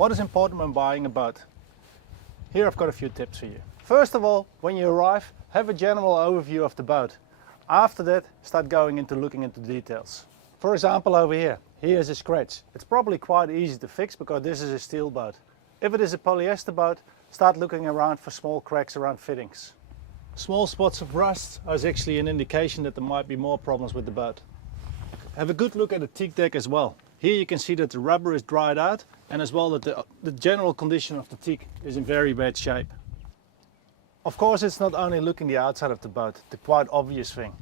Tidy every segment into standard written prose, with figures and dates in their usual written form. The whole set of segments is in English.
What is important when buying a boat? Here I've got a few tips for you. First of all, when you arrive, have a general overview of the boat. After that, start going into looking into details. For example, over here, here's a scratch. It's probably quite easy to fix because this is a steel boat. If it is a polyester boat, start looking around for small cracks around fittings. Small spots of rust is actually an indication that there might be more problems with the boat. Have a good look at the teak deck as well. Here you can see that the rubber is dried out, and as well that the general condition of the teak is in very bad shape. Of course, it's not only looking the outside of the boat, the quite obvious thing.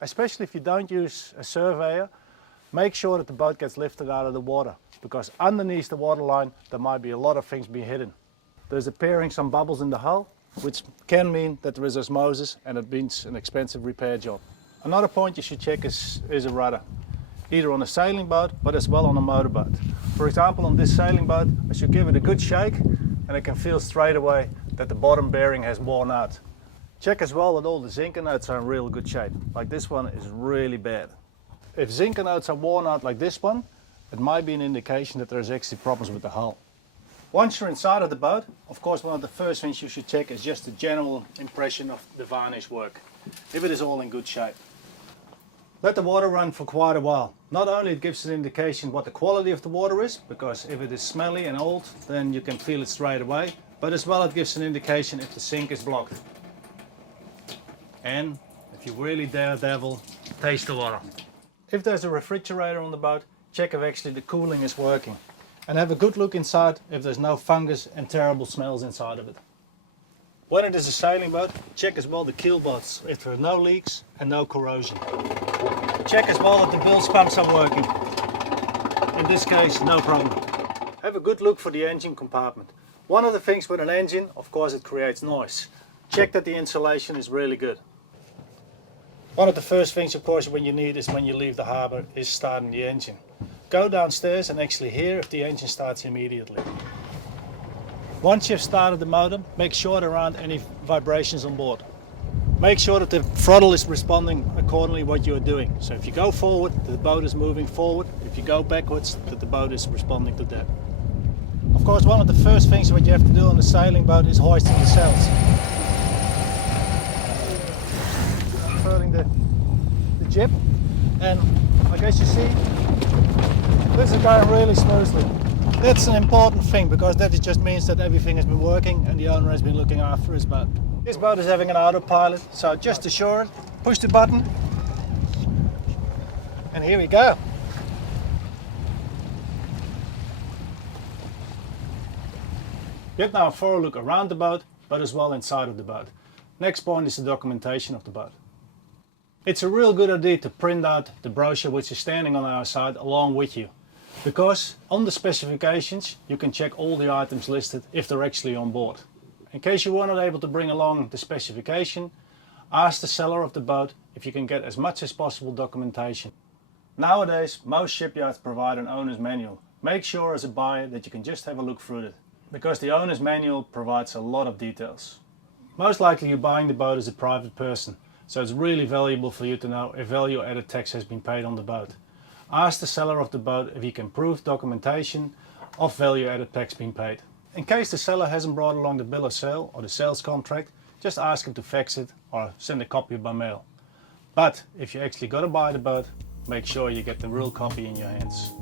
Especially if you don't use a surveyor, make sure that the boat gets lifted out of the water, because underneath the waterline there might be a lot of things being hidden. There's appearing some bubbles in the hull, which can mean that there is osmosis, and it means an expensive repair job. Another point you should check is a rudder, either on a sailing boat but as well on a motorboat. For example, on this sailing boat I should give it a good shake, and I can feel straight away that the bottom bearing has worn out. Check as well that all the zinc notes are in real good shape, like this one is really bad. If zinc notes are worn out like this one, it might be an indication that there's actually problems with the hull. Once you're inside of the boat, of course one of the first things you should check is just the general impression of the varnish work, if it is all in good shape. Let the water run for quite a while. Not only it gives an indication what the quality of the water is, because if it is smelly and old then you can feel it straight away, but as well it gives an indication if the sink is blocked. And if you really daredevil, taste the water. If there's a refrigerator on the boat, check if actually the cooling is working. And have a good look inside if there's no fungus and terrible smells inside of it. When it is a sailing boat, check as well the keel bolts if there are no leaks and no corrosion. Check as well that the bilge pumps are working. In this case, no problem. Have a good look for the engine compartment. One of the things with an engine, of course, it creates noise. Check that the insulation is really good. One of the first things, of course, when you need is when you leave the harbour is starting the engine. Go downstairs and actually hear if the engine starts immediately. Once you've started the motor, make sure there aren't any vibrations on board. Make sure that the throttle is responding accordingly what you are doing. So if you go forward, the boat is moving forward. If you go backwards, that the boat is responding to that. Of course, one of the first things what you have to do on the sailing boat is hoisting the sails. Unfurling the jib, and like as you see, this is going really smoothly. That's an important thing, because that just means that everything has been working and the owner has been looking after his boat. This boat is having an autopilot, so just assure it, push the button, and here we go. Get now a thorough look around the boat, but as well inside of the boat. Next point is the documentation of the boat. It's a real good idea to print out the brochure which is standing on our side along with you, because on the specifications you can check all the items listed if they're actually on board. In case you were not able to bring along the specification, ask the seller of the boat if you can get as much as possible documentation. Nowadays most shipyards provide an owner's manual. Make sure as a buyer that you can just have a look through it, because the owner's manual provides a lot of details. Most likely you're buying the boat as a private person, so it's really valuable for you to know if value added tax has been paid on the boat. Ask the seller of the boat if he can prove documentation of value added tax being paid. In case the seller hasn't brought along the bill of sale or the sales contract, just ask him to fax it or send a copy by mail. But if you actually got to buy the boat, make sure you get the real copy in your hands.